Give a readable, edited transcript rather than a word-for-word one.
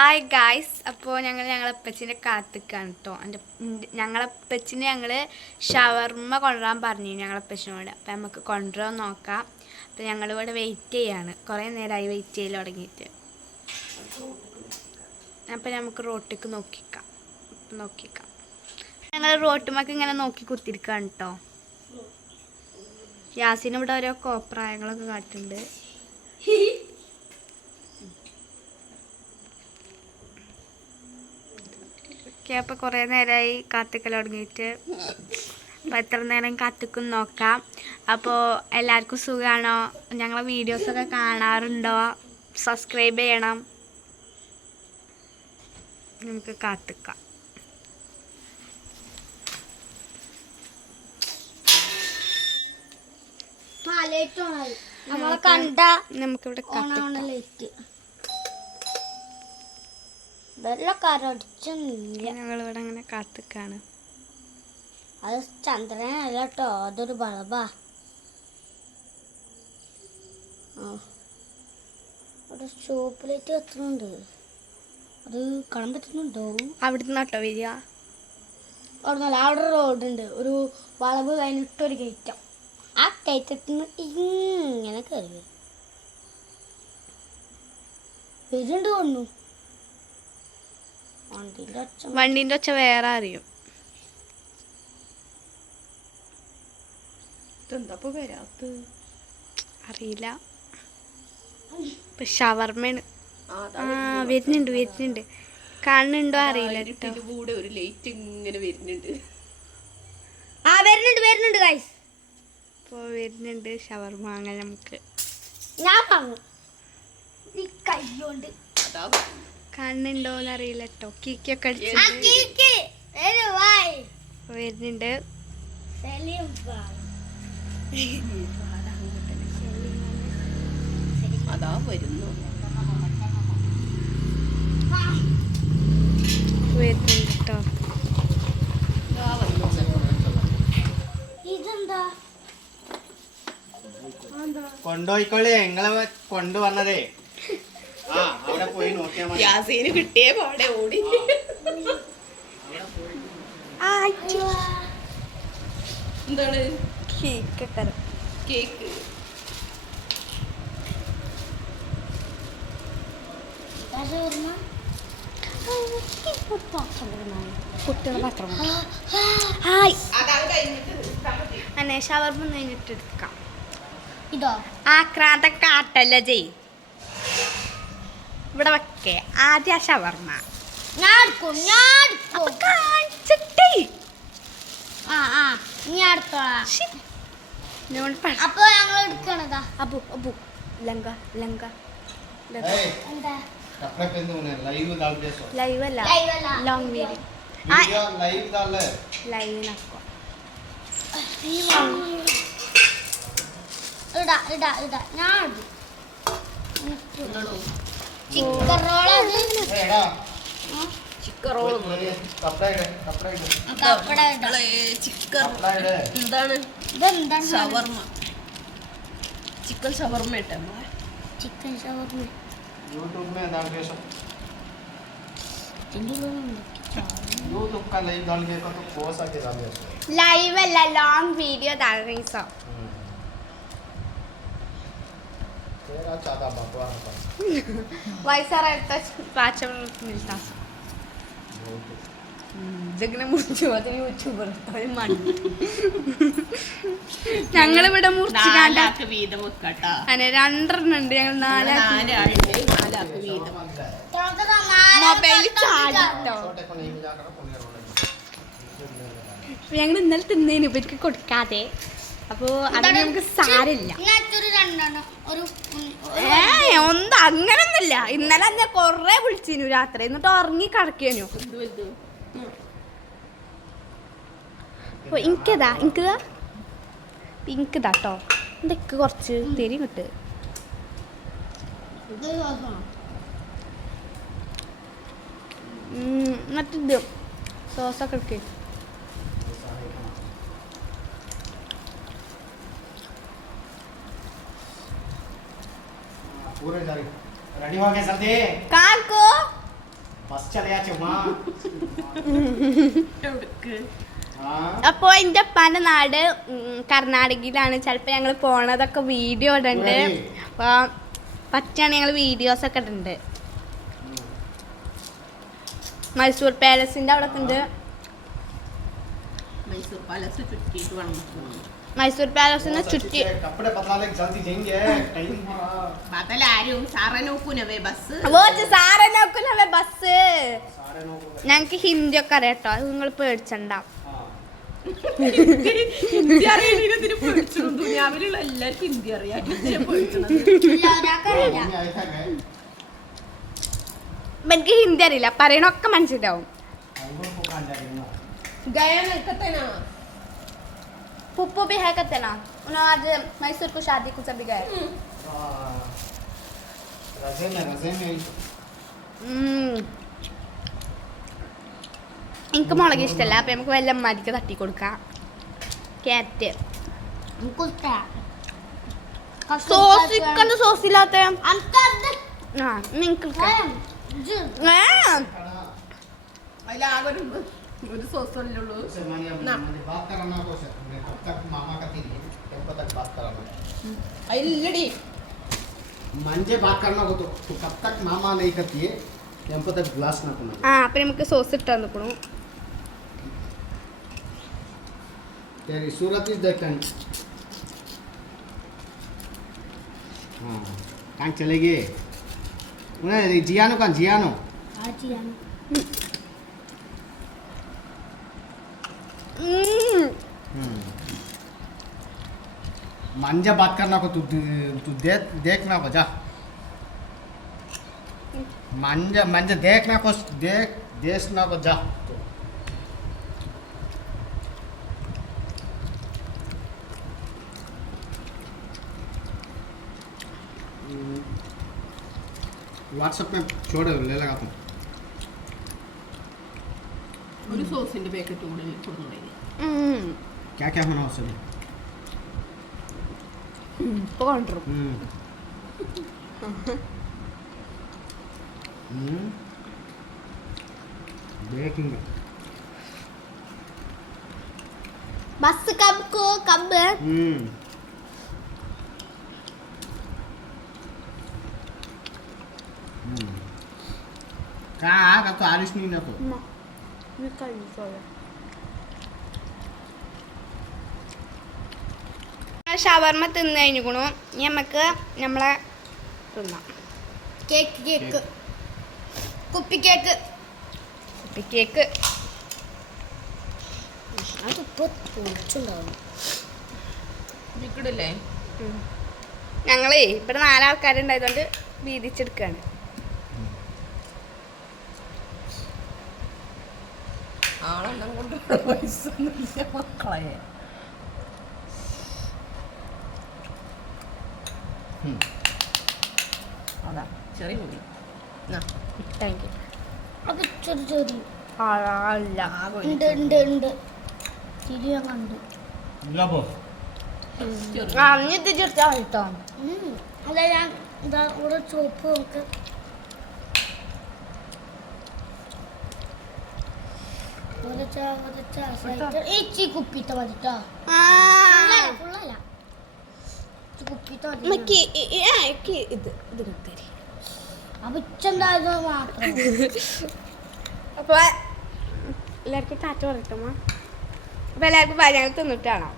Hi guys. അപ്പോൾ ഞങ്ങളപ്പച്ചിനെ കാത്തിക്കാണ് കേട്ടോ. ഞങ്ങളപ്പച്ചിനെ ഞങ്ങൾ ഷവർമ്മ കൊണ്ടുവരാൻ പറഞ്ഞു ഞങ്ങളപ്പച്ചിനോട്. അപ്പോൾ നമുക്ക് കൊണ്ടുവരാൻ നോക്കാം. അപ്പോൾ ഞങ്ങളിവിടെ വെയിറ്റ് ചെയ്യാണ്, കുറേ നേരമായി വെയിറ്റ് ചെയ്യൽ തുടങ്ങിയിട്ട്. അപ്പോൾ നമുക്ക് റോട്ടിക്ക് നോക്കിക്കാം. ഞങ്ങൾ റോട്ടുമൊക്കെ ഇങ്ങനെ നോക്കി കുത്തിരിക്കുകയാണ് കേട്ടോ. യാസിന് ഇവിടെ ഓരോ കോപ്രായങ്ങളൊക്കെ കാട്ടുന്നുണ്ട്. അപ്പോൾ കുറേ നേരമായി കാത്തിക്കൽ തുടങ്ങിയിട്ട്. അപ്പോൾ എത്ര നേരം കാത്തിക്കും നോക്കാം. അപ്പോൾ എല്ലാവർക്കും സുഖമാണോ? ഞങ്ങളെ വീഡിയോസൊക്കെ കാണാറുണ്ടോ? സബ്സ്ക്രൈബ് ചെയ്യണം. നമുക്ക് കാത്തിക്കാം. നമുക്കിവിടെ ഞങ്ങളിവിടെ അങ്ങനെ കാത്തിക്കാണ്. അത് ചന്ദ്രനല്ല കേട്ടോ, അതൊരു ബൾബാ. അവിടെ സ്റ്റോപ്പ് ലൈറ്റ് കത്തുന്നുണ്ട്. അത് കാണാൻ പറ്റുന്നുണ്ടോ? അവിടെ നിന്നാട്ടോ വരിക. അവിടെ റോഡുണ്ട്, ഒരു വളവ് കഴിഞ്ഞിട്ടൊരു കയറ്റം. ആ കയറ്റത്തിന് ഇങ്ങനെ കയറി വരുന്നുണ്ട് കൊണ്ടു. വണ്ടീൻ്റെ ഒച്ച വേറെ അറിയും. അറിയില്ല. ഇപ്പൊ ഷവർമ്മയാണ്. വരുന്നുണ്ട്. കാണുന്നുണ്ടോ അറിയില്ല കേട്ടോ. വരുന്നുണ്ട് ഗൈസ്. ഇപ്പോൾ വരുന്നുണ്ട് ഷവർമ്മ. അങ്ങനെ നമുക്ക് ഞാൻ പറഞ്ഞു ഈ കൈകൊണ്ട് കാണുന്നുണ്ടോന്ന് അറിയില്ല കേട്ടോ. കീക്കൊക്കെ അടിച്ചിട്ട് വരുന്നുണ്ട്. അതാ വരുന്നു. വരുന്നുണ്ട് കേട്ടോ. ഇതെന്താ കൊണ്ടുപോയിക്കോളേ, നിങ്ങളെ കൊണ്ടുവന്നതേ. ആ അവിടെ പോയി നോക്കിയാ മതി. യാസീന് കിട്ടിയ പാടെ ഓടി. എന്താണ്? കേക്ക്. കുട്ടികളെ പാത്രം അന്നെ ഷവർമ്മ കഴിഞ്ഞിട്ട് എടുക്കാം. ഇതോ ആക്രാന്ത കാട്ടല്ല ചെയ്. ഇവിടെ വെക്കേ ആദ്യം ആ ഷവർമ്മ കാണിച്ചിട്ടേ. അപ്പൊ ഞങ്ങൾ എടുക്കണതാ. അബു ലങ്ക എന്താ ലൈവ് ലൈവ് അല്ല, ലോങ് വീഡിയോ. ലൈവ് ഇതല്ലേ ലൈവിനാക്കോ. ഇടാ ഞാൻ chicken roll chicken roll chicken എന്താണ്? ഇതെന്താണ്? ഷവർമ്മ. ചിക്കൻ ഷവർമ്മ ഇട്ടേ. ചിക്കൻ ഷവർമ്മ यूट्यूब में डाल के सब यूट्यूब का लाइव डाल के तो बहुत सा के डाल दिया ലൈവ് അല്ല, ലോങ് വീഡിയോ താഴെ. तेरा चादा बकवास था വയസ്സാറായിട്ട് പാച്ച മിൽത്താ ഇതെങ്ങനെ മുറിച്ചു അത് യൂട്യൂബർ ഞങ്ങളിവിടെ മുറിച്ച് നാലാക്ക് വീതം വെക്കട്ടാ. അങ്ങനെ 2 ഉണ്ട്. ഞങ്ങൾ 4 നാലാളുണ്ട്, 4 വീതം. മൊബൈൽ ചാടിട്ടോ. छोटे को नहीं मिला कर पुण्य ഞങ്ങൾ ഇന്നലെ തിന്നേന് ഇവർക്ക് കൊടുക്കാതെ. അപ്പോ അത് നമുക്ക് സാരില്ല. ഒന്നും അങ്ങനൊന്നുമില്ല. ഇന്നലെ ഞാൻ കൊറേ വിളിച്ചിനു രാത്രി, എന്നിട്ട് ഉറങ്ങി കിടക്കേനു. എനിക്കതാ കേട്ടോ. ഇതൊക്കെ കുറച്ച് തെരി കിട്ട്. എന്നിട്ട് സോസൊക്കെ എടുക്കേ. पूरे जारी रेडी हो गए सर्दी काल को बस चले आ चुमा എവിടേക്ക് हाँ അപ്പോൾ എൻ്റെ ഉപ്പാൻ്റെ നാട് കർണാടകയിലാണ്. ചിലപ്പോൾ ഞങ്ങൾ പോണതൊക്കെ വീഡിയോ ഇടുന്നുണ്ട്. അപ്പോൾ പറ്റാണ് ഞങ്ങൾ വീഡിയോസൊക്കെ ഇടുന്നുണ്ട്. മൈസൂർ പാലസിൻ്റെ അവിടെ ഉണ്ട്. മൈസൂർ പാലസ് ചുറ്റിയിട്ട് വേണം പോകാൻ. മൈസൂർ പാലസിന് ചുറ്റി कपड़े बदला ले जल्दी जाएंगे टाइम हो रहा ബദലാരും സാറേ നോക്കൂനവേ ബസ് സാറെ നോക്കുന്നവേ ബസ്. साढ़े 9 को ഞങ്ങൾക്ക് ഹിന്ദി ഒക്കെ അറിയാം കേട്ടോ. അത് നിങ്ങൾ പേടിച്ചണ്ട. हाँ ഹിന്ദി അറിയാൻ പേടിച്ചു. ദുനിയാവിലുള്ള എല്ലാവർക്കും ഹിന്ദി അറിയാം. ഹിന്ദിയെ പേടിച്ചത് ഒരാൾക്കറിയില്ല. मम्मी आए थे गए എനിക്ക് ഹിന്ദി അറിയില്ല. പറയണൊക്കെ മനസ്സിലാവും. अंगूर को कहाँ जाएंगे ना ഗയ നിൽക്കത്തേനാ पुप्पू भी है कहते ना. उन्होंने आज मैसूर को शादी को सभी गए. रजे में എനിക്ക് മുളക് ഇഷ്ടമല്ല. അപ്പം നമുക്ക് വല്ല അമ്മമാർക്ക് തട്ടി കൊടുക്കാം. ക്യാരറ്റ് മുക്കുത്ത. സോസ് ഇക്കണ്ട സോസ് ഇല്ലാത്ത അൻകത്. ആ നിങ്ങൾക്ക് ജു. അതിലാകെ ഒരു സോസല്ലേ ഉള്ളൂ. उसे मैंने बात कराना तो से कब तक मामा का थी कब तक बात कराना അതില്ലടി मंजे बात करना हो तो कब तक मामा नहीं करती है कब तक ग्लास ना पीना ആ അപ്പം നമുക്ക് സോസ് ഇട്ടാൽ നിൽക്കണു. तेरी सूरत ही देख हाँ कहाँ चलेगी उन्हें जियानो कहाँ जियानो ആജിയാണ്. मंजा बात करना को तू तू देखना को जा मंजा मंजा देखना को देखना को जा व्हाट्सएप में छोड़ ले लगा तुम ഒരു സോസിന്റെ പാക്കറ്റ് കൂടെ കൊടുക്കണേ. क्या क्या होना उससे ഇപ്പോൾ കൊണ്ടുവരും. देखेंगे ബസ് കബ്ബ് കബ്ബ് कहाँ आगा तो आलिश नहीं ना तो ഷവർമ്മ തിന്നു കഴിഞ്ഞിക്കണു. ഇനി നമുക്ക് നമ്മളെ തിന്നാം. Cake cake. കുപ്പി കേക്ക്. കുപ്പി കേക്ക്. അതിപ്പോ പൊളിച്ചുണ്ടാവും. നിക്കടില്ലേ ഞങ്ങളേ ഇവിടെ 4 ആൾക്കാരുണ്ടായതുകൊണ്ട് വീതിച്ചെടുക്കുകയാണ്. ആളെണ്ണം കൊണ്ട് പൈസ ഒന്നുമില്ല മക്കളെ. അതാ ചെറിയ മുടി താങ്ക് യു. അത് ചെറു ചെറിയ അല്ല ഉണ്ട് ഉണ്ട് ഉണ്ട്. തിരി ഞാൻ കണ്ടു. लो ആ ഇനി ഇത് ചെറുത്താൽ കേട്ടോ. അല്ല ഞാൻ ഇതാ ഇവിടെ ചോപ്പ് നോക്ക്. ഈ കുപ്പിത്ത മതിട്ടോ. ഫുള്ളല്ല കുപ്പിത്ത മതി. ഇത് ഇത് കിട്ടരി. അവിച്ചെന്തായത് മാത്രം. അപ്പോൾ എല്ലാവർക്കും ടാറ്റ പറയട്ടമ്മ. അപ്പോൾ എല്ലാവർക്കും ഞങ്ങൾ തിന്നിട്ടാണോ.